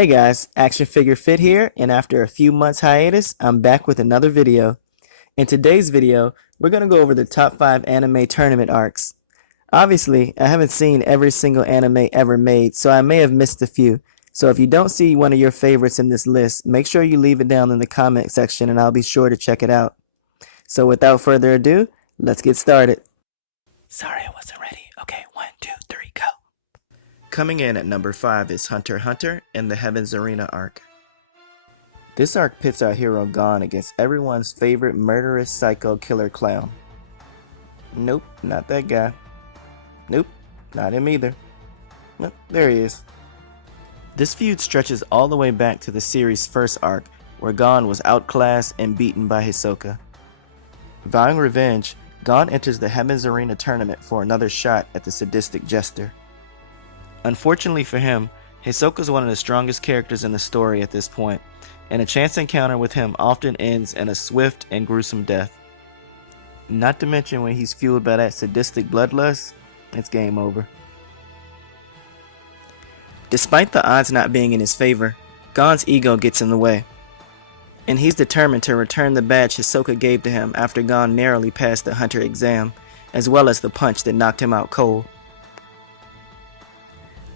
Hey guys, Actionfigure Fit here, and after a few months hiatus, I'm back with another video. In today's video, we're going to go over the top 5 anime tournament arcs. Obviously, I haven't seen every single anime ever made, so I may have missed a few. So if you don't see one of your favorites in this list, make sure you leave it down in the comment section and I'll be sure to check it out. So without further ado, let's get started. Sorry I wasn't ready. Okay, 1, 2, 3, go. Coming in at number 5 is Hunter x Hunter and the Heaven's Arena arc. This arc pits our hero Gon against everyone's favorite murderous psycho killer clown. Nope, not that guy. Nope, not him either. Nope, there he is. This feud stretches all the way back to the series' first arc, where Gon was outclassed and beaten by Hisoka. Vowing revenge, Gon enters the Heaven's Arena tournament for another shot at the sadistic jester. Unfortunately for him, Hisoka is one of the strongest characters in the story at this point, and a chance encounter with him often ends in a swift and gruesome death. Not to mention when he's fueled by that sadistic bloodlust, it's game over. Despite the odds not being in his favor, Gon's ego gets in the way, and he's determined to return the badge Hisoka gave to him after Gon narrowly passed the Hunter exam, as well as the punch that knocked him out cold.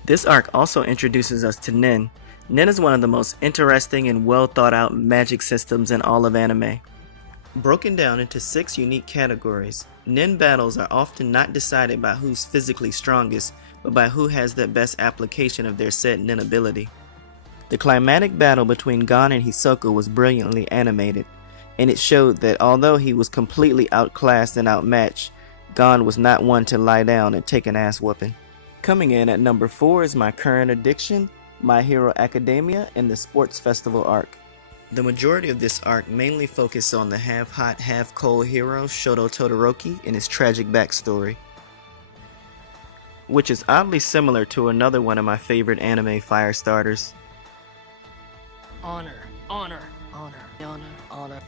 This arc also introduces us to Nin. Nin is one of the most interesting and well thought out magic systems in all of anime. Broken down into 6 unique categories, Nin battles are often not decided by who's physically strongest, but by who has the best application of their said Nin ability. The climatic battle between Gon and Hisoka was brilliantly animated, and it showed that although he was completely outclassed and outmatched, Gon was not one to lie down and take an ass whooping. Coming in at number 4 is my current addiction, My Hero Academia and the Sports Festival arc. The majority of this arc mainly focuses on the half-hot, half-cold hero Shoto Todoroki and his tragic backstory, which is oddly similar to another one of my favorite anime fire starters. Honor, honor, honor, honor, honor.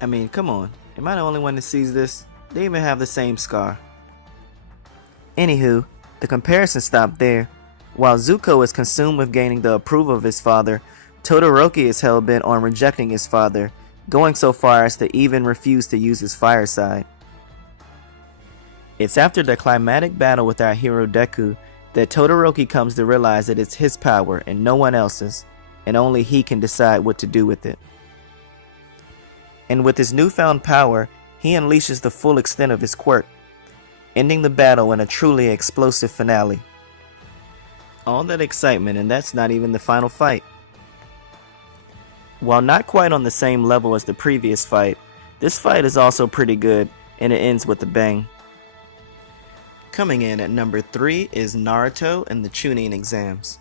I mean, come on, am I the only one that sees this? They even have the same scar. Anywho, the comparison stopped there. While Zuko is consumed with gaining the approval of his father, Todoroki is hell-bent on rejecting his father, going so far as to even refuse to use his fire side. It's after the climatic battle with our hero Deku that Todoroki comes to realize that it's his power and no one else's, and only he can decide what to do with it. And with his newfound power, he unleashes the full extent of his quirk, ending the battle in a truly explosive finale. All that excitement, and that's not even the final fight. While not quite on the same level as the previous fight, this fight is also pretty good, and it ends with a bang. Coming in at number 3 is Naruto and the Chunin exams.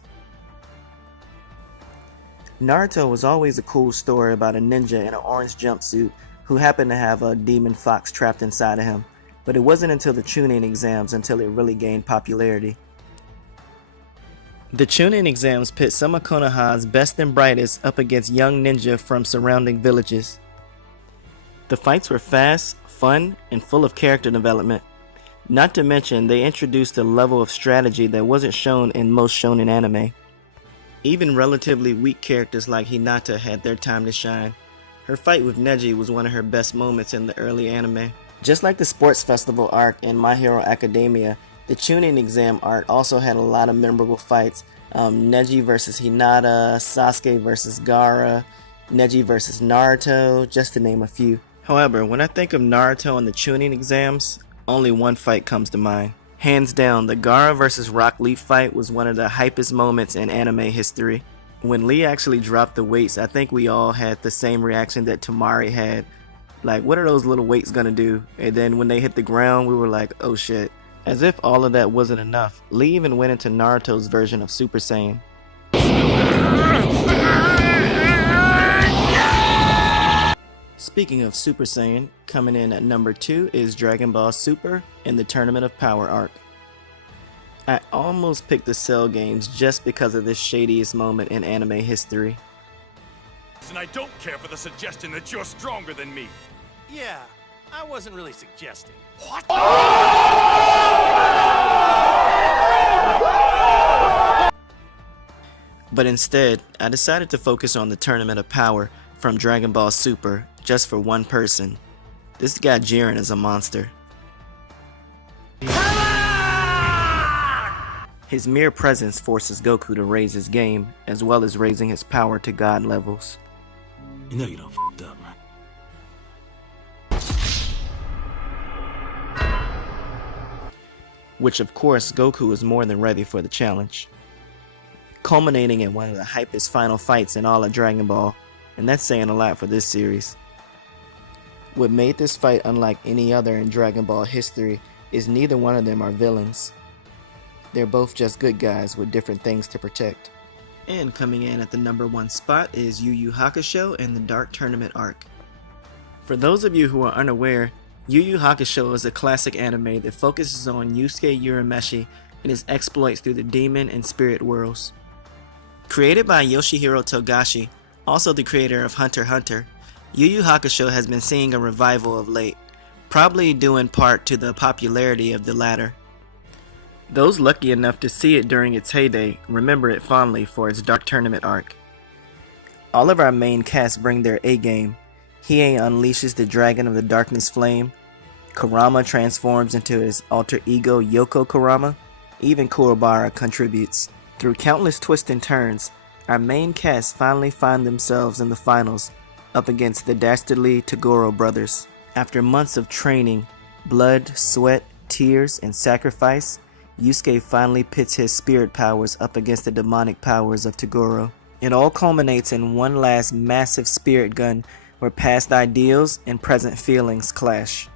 Naruto was always a cool story about a ninja in an orange jumpsuit who happened to have a demon fox trapped inside of him, but it wasn't until the Chunin exams until it really gained popularity. The Chunin exams pit some of Konoha's best and brightest up against young ninja from surrounding villages. The fights were fast, fun, and full of character development. Not to mention, they introduced a level of strategy that wasn't shown in most shonen anime. Even relatively weak characters like Hinata had their time to shine. Her fight with Neji was one of her best moments in the early anime. Just like the Sports Festival arc in My Hero Academia, the Chunin exam arc also had a lot of memorable fights. Neji versus Hinata, Sasuke versus Gaara, Neji versus Naruto, just to name a few. However, when I think of Naruto and the Chunin exams, only one fight comes to mind. Hands down, the Gaara versus Rock Lee fight was one of the hypest moments in anime history. When Lee actually dropped the weights, I think we all had the same reaction that Tamari had. Like, what are those little weights gonna do? And then when they hit the ground, we were like, oh shit. As if all of that wasn't enough, Lee even went into Naruto's version of Super Saiyan. Speaking of Super Saiyan, coming in at number 2 is Dragon Ball Super and the Tournament of Power arc. I almost picked the Cell games just because of this shadiest moment in anime history. And I don't care for the suggestion that you're stronger than me. Yeah, I wasn't really suggesting. What? But instead, I decided to focus on the Tournament of Power from Dragon Ball Super just for one person. This guy Jiren is a monster. His mere presence forces Goku to raise his game, as well as raising his power to god levels. You know you done f***ed up, man. Which of course Goku is more than ready for the challenge, culminating in one of the hypest final fights in all of Dragon Ball, and that's saying a lot for this series. What made this fight unlike any other in Dragon Ball history is neither one of them are villains. They're both just good guys with different things to protect. And coming in at the number 1 spot is Yu Hakusho and the Dark Tournament arc. For those of you who are unaware, Yu Hakusho is a classic anime that focuses on Yusuke Urameshi and his exploits through the demon and spirit worlds. Created by Yoshihiro Togashi, also the creator of Hunter x Hunter, Yu Hakusho has been seeing a revival of late, probably due in part to the popularity of the latter. Those lucky enough to see it during its heyday remember it fondly for its Dark Tournament arc. All of our main cast bring their A-game. Hiei unleashes the Dragon of the Darkness Flame, Kurama transforms into his alter ego Yoko Kurama, even Kuwabara contributes. Through countless twists and turns, our main cast finally find themselves in the finals up against the dastardly Toguro brothers. After months of training, blood, sweat, tears, and sacrifice, Yusuke finally pits his spirit powers up against the demonic powers of Toguro. It all culminates in one last massive spirit gun where past ideals and present feelings clash.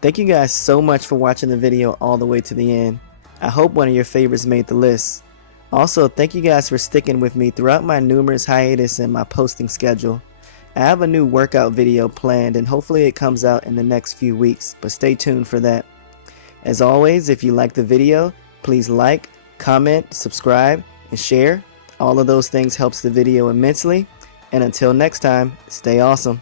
Thank you guys so much for watching the video all the way to the end. I hope one of your favorites made the list. Also, thank you guys for sticking with me throughout my numerous hiatus and my posting schedule. I have a new workout video planned and hopefully it comes out in the next few weeks, but stay tuned for that. As always, if you like the video, please like, comment, subscribe, and share. All of those things helps the video immensely. And until next time, stay awesome.